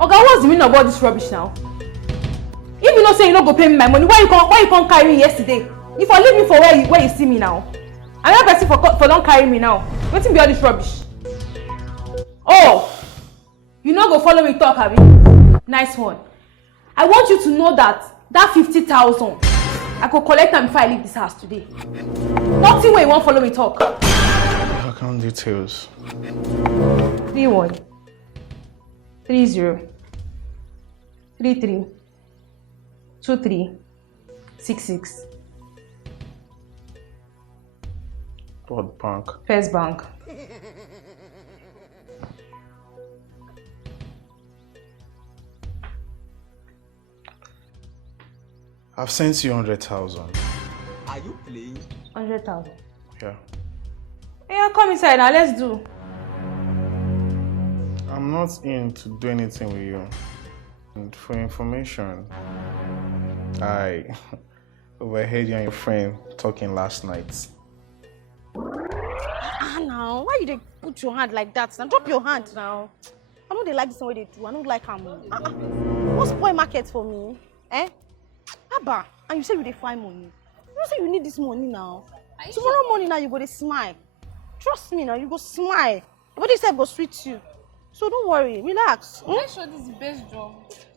Oga, what's the meaning of all this rubbish now? If you not say you not go pay me my money, why you can't carry me yesterday? If I leave me for where you see me now, I'm not person for don't carry me now. What's be all this rubbish? Oh, you not go follow me talk, Abi? Nice one. I want you to know that 50,000, I could collect them before I leave this house today. Nothing where you won't follow me talk. Account details. 31 30 33 23 66. What bank? First Bank. I've sent you 100,000. Are you playing? 100,000. Yeah. Yeah, come inside now. Let's do. I'm not in to do anything with you. And for information, I overheard you and your friend talking last night. Now, why you dey put your hand like that? Now drop your hand now. I know they like this way they do. I don't like them. What's spoil market for me? Eh? Abba, and you say you dey find money. You know say you need this money now. Tomorrow morning now you go to smile. Trust me now, you go smile. Nobody said go sweet you. So don't worry, relax. I'm sure this is the best job.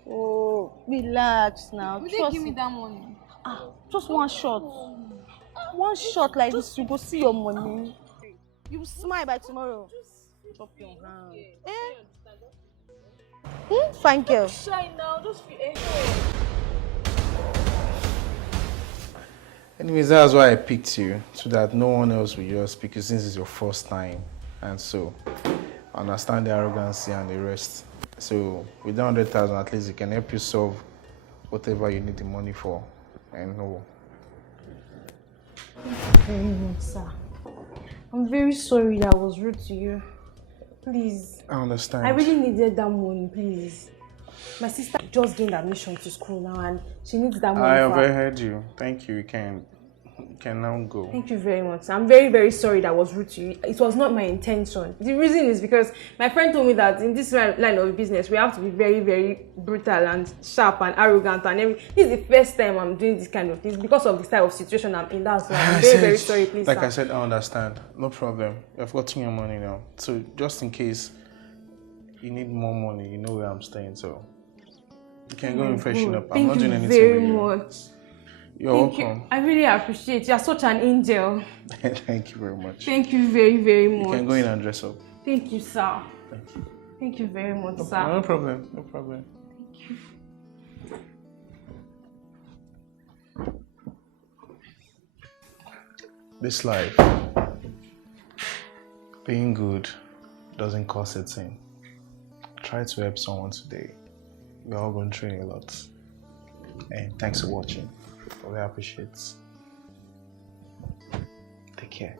Oh, relax now. Will they give me that money? Just one shot. One shot like this, you go see your money. You will smile by tomorrow. Drop your hand. Eh? Fine girl. Shy now, just feel Anyways, that's why I picked you, so that no one else will just pick you since it's your first time. And so, I understand the arrogancy and the rest. So, with the 100,000, at least it can help you solve whatever you need the money for. And no. Very much, sir. I'm very sorry that I was rude to you. Please. I understand. I really needed that money, please. My sister just gained admission to school now and she needs that money. I overheard you. Thank you. You can now go. Thank you very much. I'm very, very sorry that I was rude to you. It was not my intention. The reason is because my friend told me that in this line of business, we have to be very, very brutal and sharp and arrogant and everything. This is the first time I'm doing this kind of things because of the type of situation I'm in. That's why I'm very, very sorry, please. Like sir. I said, I understand. No problem. You've gotten your money now. So just in case you need more money, you know where I'm staying. So you can go and freshen up. I'm not doing anything very with you. much. You're welcome. I really appreciate you. You're such an angel. Thank you very much. Thank you very, very much. You can go in and dress up. Thank you, sir. Thank you. Thank you very much, sir. No problem. No problem. Thank you. This life, being good doesn't cost a thing. Try to help someone today. We're all going through a lot. And thanks for watching. We appreciate it. Take care.